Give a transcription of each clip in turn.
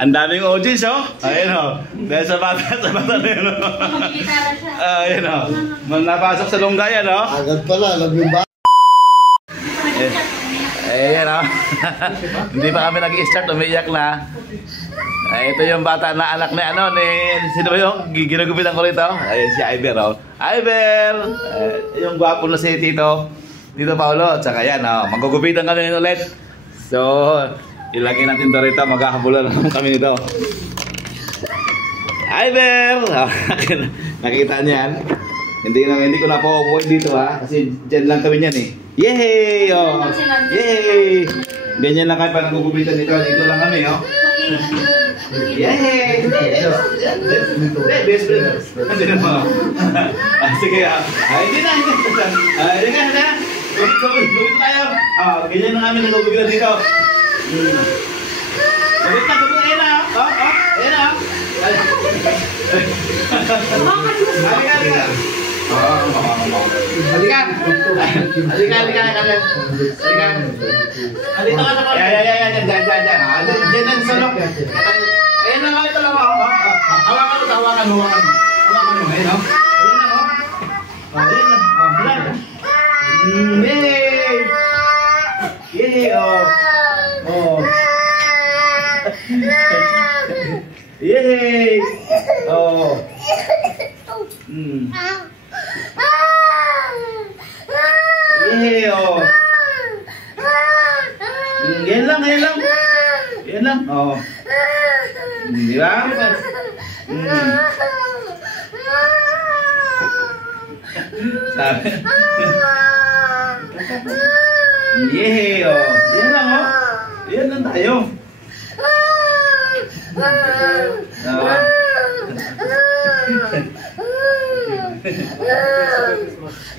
Ang daming audience, oh. Ayun, oh. Dahil sa bata na yun, oh. Ayun, oh. Napasok sa lunggayan, oh. Agad pala, alam yung ba? Ayan, oh. Hindi pa kami nag-i-start, umiiyak na. Ay, ito yung bata na anak ni ano, ni... Sino ba yung ginagupitan ko rito? Ayun, si Iver, oh. Iver! Yung gwapo na si Tito Paolo. Tsaka yan, oh. Magugupitan kami ulit. So... ilagay natin ito rito, maghahabulan naman kami nito. Iver! Nakita niyo yan? Hindi ko na po dito ha, kasi dyan lang kami niyan eh. Yay! Oh. Yay! Ganyan lang kayo pa nagugupitan nito, dito lang kami oh. Yay! Best friend. Hindi na mo. Sige ah. Hindi na. Hindi na. Gupit tayo. Ganyan lang kami nagugupitan dito. Gabit na, ayun na. Ayun na. Halika. Halika. Halika ka sa kanya. Yan. Diyan ang salok. Ayun na nga ito lang. Hawakan mo. Ayun na. Ayun na. Yay! Oh. Yay! Oh. Yay! Oh. Yan lang. Oh. Di ba? Sabi. Yay! Oh. Yan lang, oh. Yan lang tayo.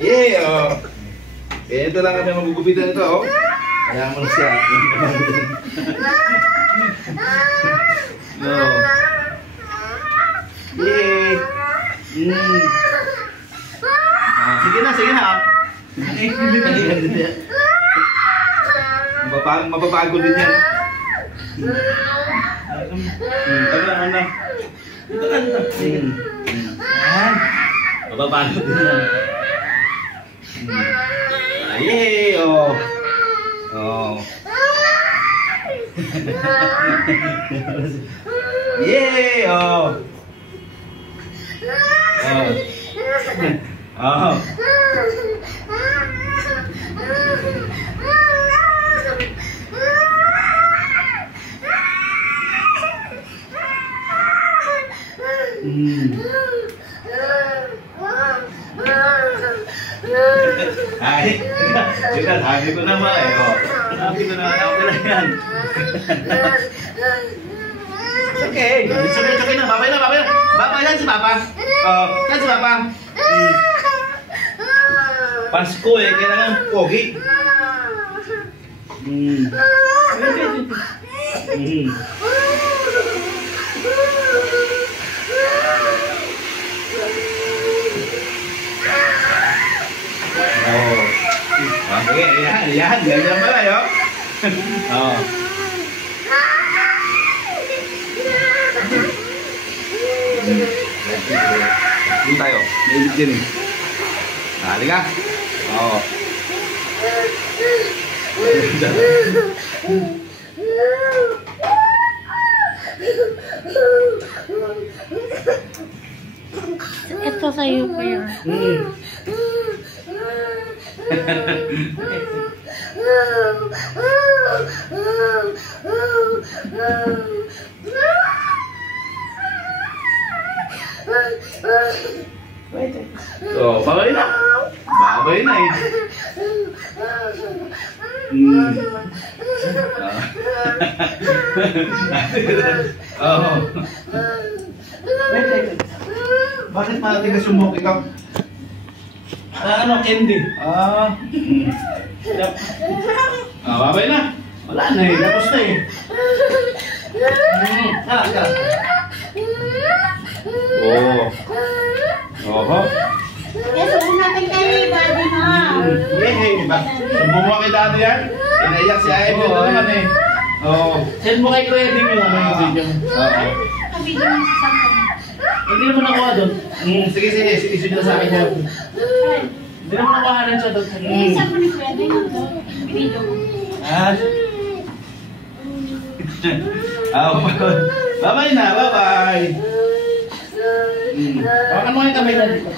Yay! Oh. Ito lang kami magugupitan ito, oh. Kaya mo na siya. No. Yay! Sige na. Mapapagod din yan. Ano? Mapapagod din yan. Yay! Oh. Yay! Oh. Ay, sabi ko naman eh. Sabi ko naman, okay lang yan. Okay, okay na, babay na. Babay yan si Papa. Yan si Papa. Pasko eh, kailangan pogi. Sige, yan, ganyan pala yun. Doon tayo, may ibig din eh. Halika. Ito sa'yo pa yun. Oh, babay na eh. Bakit matigas yung mukha ikaw? Ano, candy? Babay na. Wala na eh, tapos na eh. Sumbong natin kayo, buddy na. Sumbong mo kay dati yan? Inaiyak si Ivan na naman eh. Oo. Send mo kay Kuya Bing yung video. Oo. Sabi doon sa cellphone. Hindi naman nakuha doon. Sige, sige. Issue na sa akin yan. Ay, Hindi naman nakuha rin siya doon. isa mo ni Kuya Bing ang video mo. Ah, Bye-bye na. Bye-bye. hawakan mo yung kamay na dito.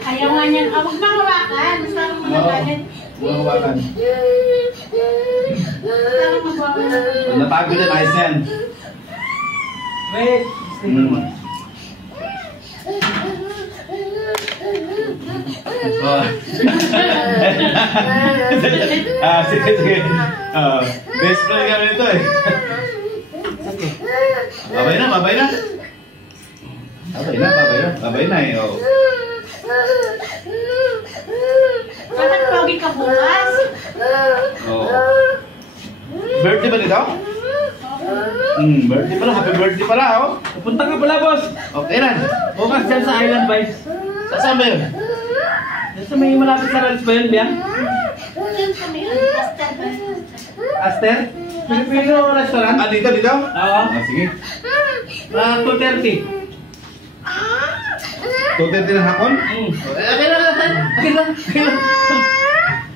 Ayaw nga niya. Huwag mahawakan. Basta lang managalit. Bumawakan. Basta lang magwawalan. Napagod yan. Ayos na yan. Wait. Oh. Sige, sige. Best friend kami nito eh. Babay na, babay na. Babay na, babay na. Babay na eh. Oh. Bakit pogi ka bukas? Oh. Birthday ba nito? Birthday pala. Happy birthday pala, oh. Pupunta ka pala, boss. Okay na. Bukas dyan sa Island Vibes. Saan ba yun? Dyan sa may malapit sa Rals ba yun, Bia? Diyan kami. Pastel ba? Aster? Filipino restaurant? Ah, dito, dito? Oo. Sige. 2:30. 2:30 ng hapon? Okay lang, okay lang.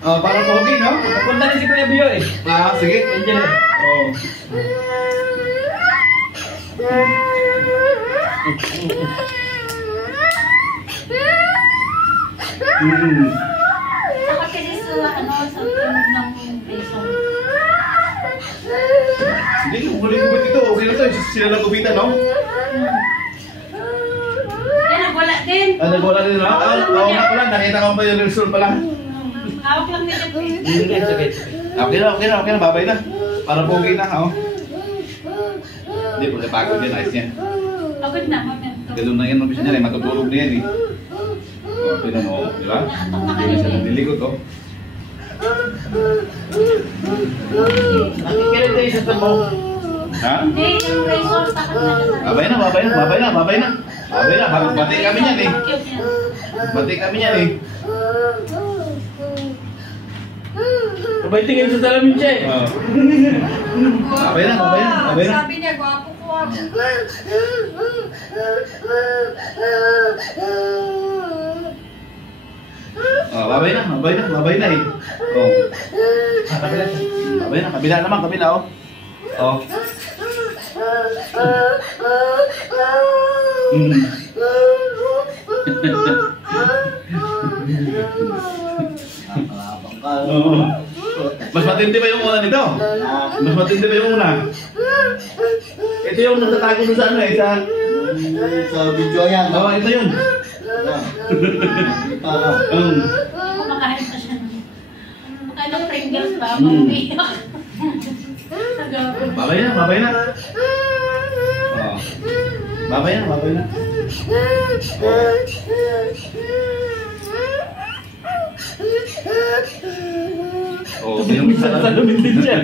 Oh, parang pogi, no? Pupunta rin si Kuya Bio eh. Ah, sige. Angel eh. Oh. Takot kasi sa sa tunog ng peso. Sige, huli ko ba dito? Okay na to. Sila lang gupitan, no? Yan, nagwala din. Ah, nagwala din, no? Oo nga pala. Nakita ko pa yung result pala. Hawak lang nila po. Sige, sige. Okay na, okay na, okay na. Babay na. Para pogi na, oh. Hindi, pagka pagod yan. Ayos yan. Pagod na, mamento. Ganun na yan, mabis niya. Matutulog na yan, eh. Oh, tingnan mo, di ba? Hindi na siya nalilikot, oh. Nakikinig tayo sa tabo. Ha? Hindi, yung razor, takot na lang. Babay na, babay na, babay na, babay na. Babay na, bati kami niyan, eh. Cute yan. Bati kami niyan, eh. Sabay tingin sa salamin siya eh. Oh. Babay na, babay na, babay na. Sabi niya, gwapo ko ako. Oh, babay na, babay na, babay na, eh. Oh. Babay na, kabila naman, kabila, oh. Oh. Oo. Mas matindi pa yung una nito. Mas matindi pa yung una. Ito yung natatago doon sa ano eh, Sa video yan. Oo, ito yun. Kumakain pa siya. Kumakain ng Pringles ba? Mamumiyak. Nagapon. Babay na, babay na. Oh. Babay na, babay na. Oh, Tingin sa salamin din siya.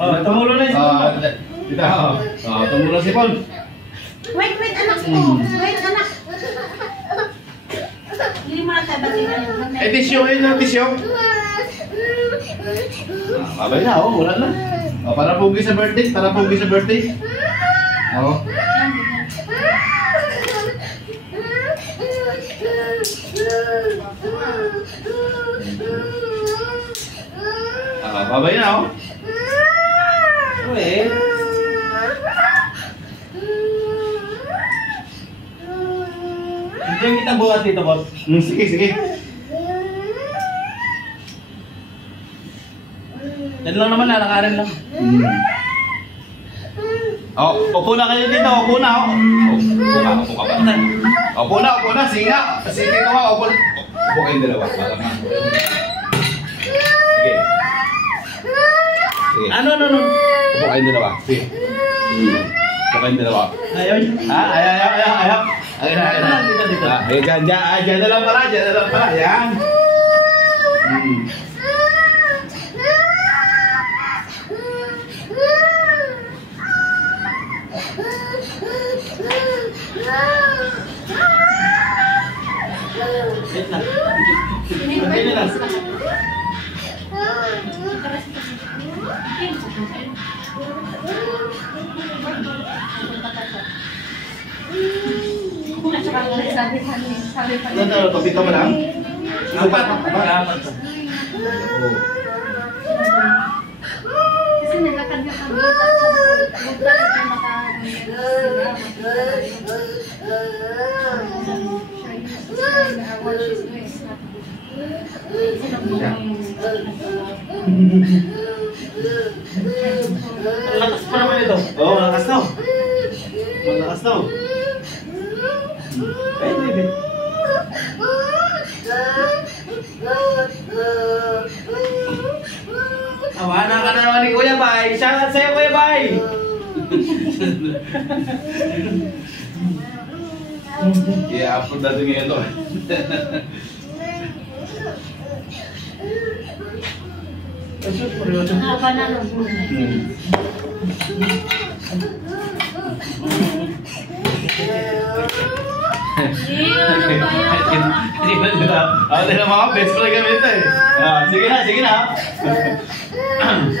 Oh, tumulo na yung Ah, sipon. dito. Oh, tumulong si Paul. Wait, wait, anak ko. Wait, anak. Hindi mo na tayo ba't yun? Eh, tissue, ayun na, tissue. Babay na, oh, wala na. Oh, para pugi sa birthday, para pugi sa birthday. Oh. Ah, babay na, oh. Wait. Hindi yung kita buhat dito, boss. Sige, sige. Yan lang naman, lalakarin lang. Oh, upo na kayo dito, upo na, oh. Upo ka ba? Upo na, sige nga. Sige ka nga, upo. Upo kayong dalawa. Baka nga. Sige. Sige. Ano? Upo kayong dalawa. Sige. Upo kayong dalawa. Ayaw niya. Ha? Ayaw. Ayun na. Dito. Ah, dyan na lang pala, yan. Wait lang. Hindi Hindi na lang. mo sabi pa Ano, papito mo lang? Apat. Oo. Kasi naglatag na kami, tapos sabi ko, magdala ka Lakas pa naman ito. Oo, malakas daw. Malakas daw. Eh, baby. Tawanan ka na naman ni Kuya Bay. Shoutout sa'yo, Kuya Bay. I-upload natin ngayon to. Haba na lang. Di ba? Ako din ang mga best friend kami ito eh. Sige na, sige na. Yan.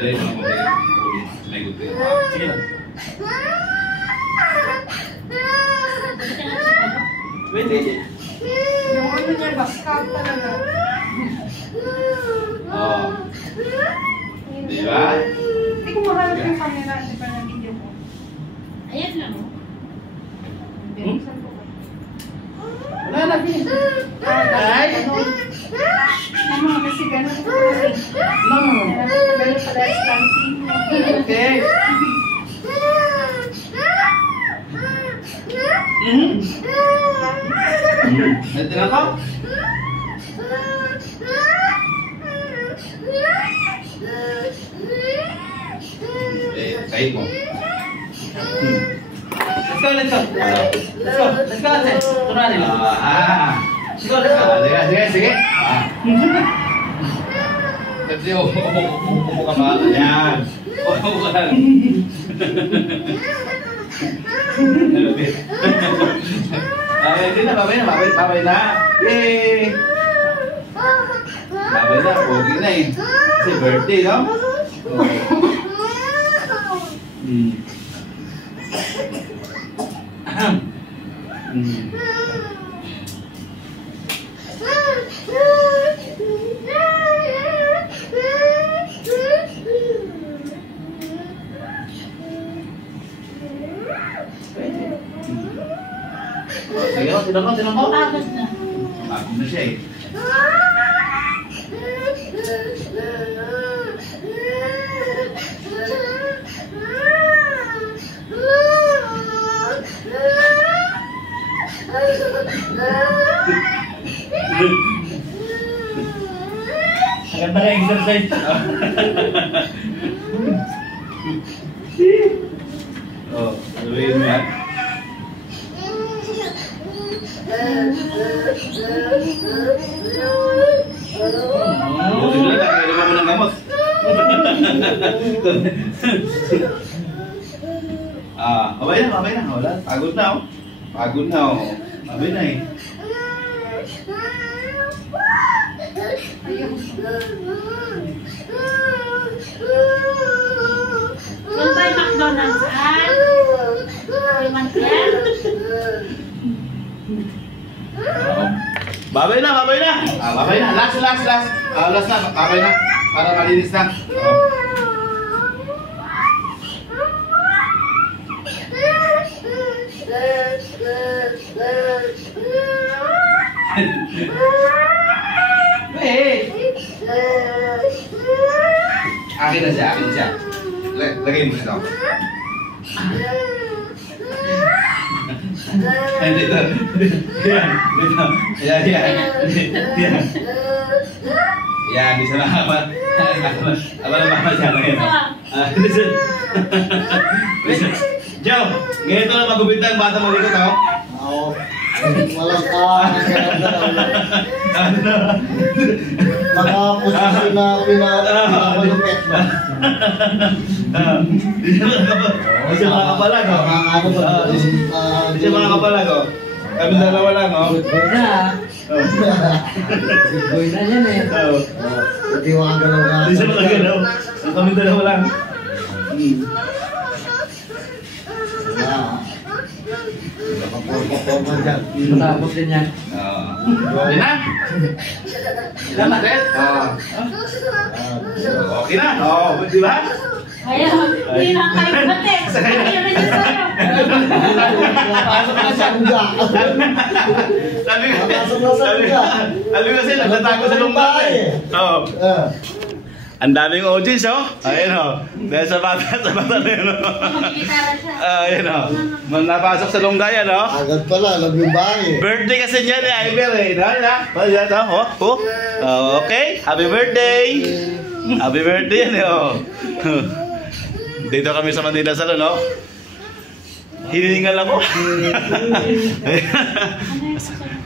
Ilay mo na mo. Sinagot ko yun. Sige na. Wait, wait. Yung ano niya, baskat talaga. Oh. Di ba? Hindi ko mahanap yung camera, di ba na video ko? Ayan lang. Wala na, Bin. Ay! Ano, kasi gano'n ko. Mama. Gano'n pala slanting. Okay. Ito na ko? Kahit mo. Let's go, let's go. Let's go, let's go, ate. Turuan nila. Let's go, let's go. Sige, sige, sige. Kasi upo ka ba? Yan. Upo ka lang. Hindi na, babay na, babay na. Yay! Babay na, pogi na eh. Kasi birthday, no? Sige, tinang ko. Pagod na. Pagod na siya eh. Maganda ka exercise. Oh, sabihin mo yan. Buti na lang, kailangan mo ng gamot. Babay na. Wala, pagod na oh. Pagod na oh. Babay na eh. Yung ba yung McDonald's, Ann? You want that? Babay na. Babay na. Last. Last na. Babay na. Para malinis na. Akin na siya. Lagay mo ito. Dito. Yan, di sana apa nama siya ngayon. Listen. Joe, ganito na magubit ang bata mo dito, tao? Oo. Walang mga posisyon na pinamalupit mo. Di siya makakapalag, oh. Di siya makakapalag, oh. Kami dalawa lang, oh. Good boy na. Good boy na yan eh. Oh. Hindi makagalaw ka. Di siya makagalaw. Kami dalawa lang. Nakapurpa-porma dyan. Matapos din yan. Okay na? Ilan natin? Okay na? Oo, di ba? Ayaw, hindi lang kayo pati. Ayaw na niya sa'yo. Pasok na siya. Sabi kasi, nagtatago sa lumbar eh. Oo. Ang daming audience, oh. Ayun, oh. Dahil sa bata na yun, oh. Magigitara siya. Ayun, oh. Napasok sa lunggayan, oh. Agad pala, alam yung bahay. Birthday kasi niya ni Iber, eh. Okay, happy birthday. Happy birthday yan, eh, oh. Dito kami sa Manila Salon, oh. Hiningal ako. Ano yung susunod?